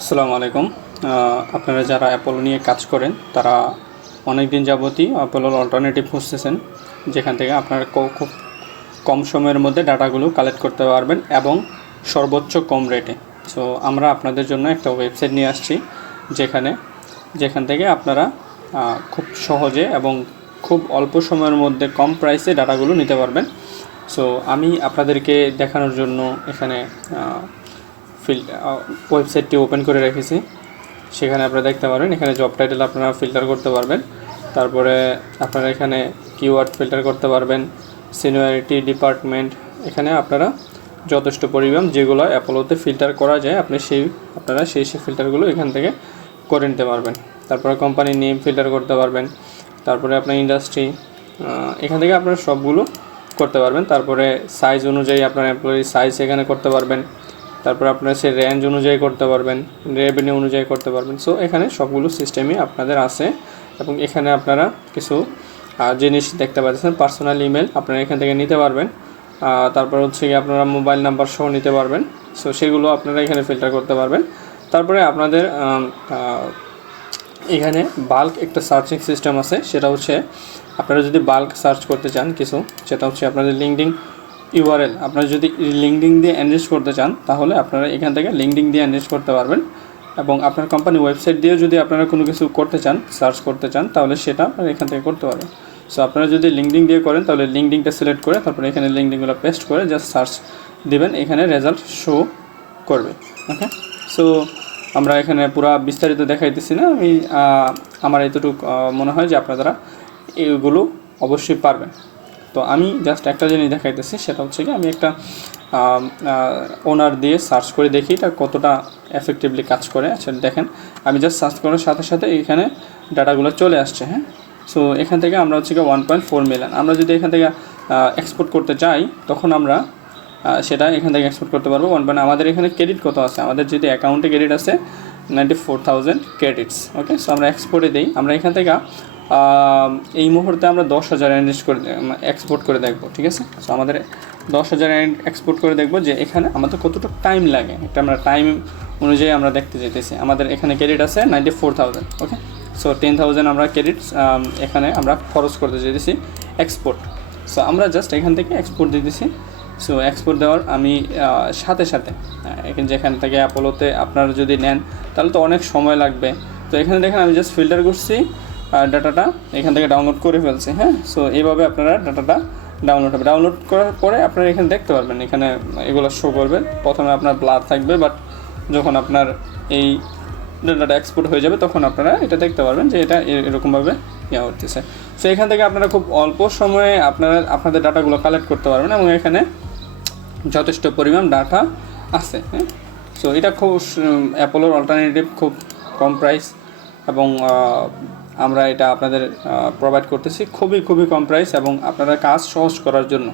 আসসালামু আলাইকুম। আপনারা যারা অ্যাপোলো নিয়ে কাজ করেন তারা অনেক দিন যাবতই অ্যাপোলোর অল্টারনেটিভ খুঁজতেছেন, যেখান থেকে আপনারা খুব কম সময়ের মধ্যে ডাটাগুলো কালেক্ট করতে পারবেন এবং সর্বোচ্চ কম রেটে। সো আমরা আপনাদের জন্য একটা ওয়েবসাইট নিয়ে আসছি যেখান থেকে আপনারা খুব সহজে এবং খুব অল্প সময়ের মধ্যে কম প্রাইসে ডাটাগুলো নিতে পারবেন। সো আমি আপনাদেরকে দেখানোর জন্য এখানে ওয়েবসাইটটি ওপেন করে রেখেছি। সেখানে আপনারা দেখতে পারবেন, এখানে জব টাইটেল আপনারা ফিল্টার করতে পারবেন। তারপরে আপনারা এখানে কিওয়ার্ড ফিল্টার করতে পারবেন, সিনিয়রিটি, ডিপার্টমেন্ট, এখানে আপনারা যথেষ্ট পরিমাণ যেগুলো অ্যাপোলোতে ফিল্টার করা যায় আপনারা সেই ফিল্টারগুলো এখান থেকে করে নিতে পারবেন। তারপরে কোম্পানি নেম ফিল্টার করতে পারবেন। তারপরে আপনার ইন্ডাস্ট্রি, এখান থেকে আপনারা সবগুলো করতে পারবেন। তারপরে সাইজ অনুযায়ী আপনার এমপ্লয়ি সাইজ এখানে করতে পারবেন। তারপর আপনারা সেই রেঞ্জ অনুযায়ী করতে পারবেন, রেভিনিউ অনুযায়ী করতে পারবেন। সো এখানে সবগুলো সিস্টেমই আপনাদের আছে এবং এখানে আপনারা কিছু জিনিস দেখতে পাচ্ছেন। পার্সোনাল ইমেল আপনারা এখান থেকে নিতে পারবেন। তারপর হচ্ছে কি আপনারা মোবাইল নাম্বার সহ নিতে পারবেন। সো সেগুলো আপনারা এখানে ফিল্টার করতে পারবেন। তারপরে আপনাদের এখানে বাল্ক একটা সার্চিং সিস্টেম আছে, সেটা হচ্ছে আপনারা যদি বাল্ক সার্চ করতে চান কিছু, সেটা হচ্ছে আপনাদের লিঙ্কডিন ইউআরএল আপনারা যদি লিঙ্কডিন দিয়ে এনরিচ করতে চান তাহলে আপনারা এখান থেকে লিঙ্কডিন দিয়ে এনরিচ করতে পারবেন। এবং আপনার কোম্পানি ওয়েবসাইট দিয়েও যদি আপনারা কোনো কিছু করতে চান, সার্চ করতে চান, তাহলে সেটা আপনারা এখান থেকে করতে পারবেন। সো আপনারা যদি লিঙ্কডিন দিয়ে করেন তাহলে লিঙ্কডিনটা সিলেক্ট করে তারপরে এখানে লিঙ্কডিনগুলো পেস্ট করে জাস্ট সার্চ দিবেন, এখানে রেজাল্ট শো করবে। ওকে, সো আমরা এখানে পুরো বিস্তারিত দেখাইতেছি না, আমার এতটুকু মনে হয় যে আপনারা এইগুলো অবশ্যই পারবেন। তো আমি জাস্ট একটা জিনিস দেখাইতেছি, সেটা হচ্ছে কি আমি একটা ওনার দিয়ে সার্চ করে দেখি এটা কতটা এফেক্টিভলি কাজ করে। আচ্ছা দেখেন, আমি জাস্ট সার্চ করার সাথে সাথে এখানে ডাটাগুলো চলে আসছে। হ্যাঁ, সো এখান থেকে আমরা হচ্ছে 1.4 মিলিয়ন আমরা যদি এখান থেকে এক্সপোর্ট করতে চাই তখন আমরা সেটা এখান থেকে এক্সপোর্ট করতে পারবো। আমাদের এখানে ক্রেডিট কত আছে, আমাদের যদি অ্যাকাউন্টে ক্রেডিট আছে 94,000 ক্রেডিটস। ওকে, সো আমরা এক্সপোর্টে দিই, আমরা এখান থেকে এই মুহূর্তে আমরা 10,000 এক্সপোর্ট করে দেখব। ঠিক আছে, সো আমাদের 10,000 এক্সপোর্ট করে দেখব যে এখানে আমাদের কতটা টাইম লাগে, এটা আমরা টাইম অনুযায়ী আমরা দেখতে যেতেছি। আমাদের এখানে ক্রেডিট আছে 94,000। ওকে, সো 10,000 আমরা ক্রেডিটস এখানে আমরা খরচ করতে যেতেছি এক্সপোর্ট। সো আমরা জাস্ট এখান থেকে এক্সপোর্ট দিতেছি। সো এক্সপোর্ট দেওয়ার আমি সাথে যেখান থেকে অ্যাপোলোতে আপনারা যদি নেন তাহলে তো অনেক সময় লাগবে। তো এখানে দেখেন আমি জাস্ট ফিল্টার করছি, ডাটাটা এখান থেকে ডাউনলোড করে ফেলছি। হ্যাঁ, সো এইভাবে আপনারা ডাটাটা ডাউনলোড করার পরে আপনারা এখানে দেখতে পারবেন, এখানে এগুলো শো করবে। প্রথমে আপনার ব্লার থাকবে, বাট যখন আপনার এই ডাটাটা এক্সপোর্ট হয়ে যাবে তখন আপনারা এটা দেখতে পারবেন যে এটা এরকমভাবে ইয়ে হচ্ছে। সো এখান থেকে আপনারা খুব অল্প সময়ে আপনাদের ডাটাগুলো কালেক্ট করতে পারবেন এবং এখানে যথেষ্ট পরিমাণ ডাটা আছে। হ্যাঁ, সো এটা খুব অ্যাপোলোর অল্টারনেটিভ, খুব কম প্রাইস এবং আমরা এটা আপনাদের প্রোভাইড করতেছি খুবই কম প্রাইস এবং আপনারা কাজ সহজ করার জন্য।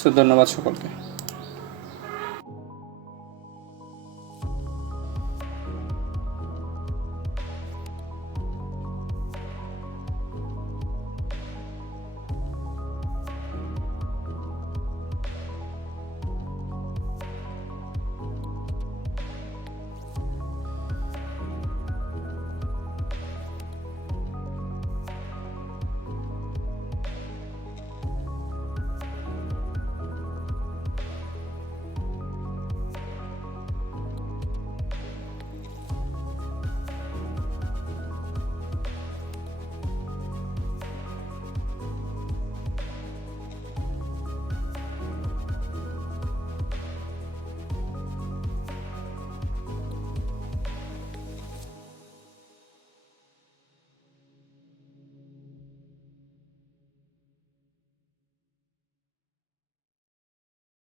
সো ধন্যবাদ সকলকে।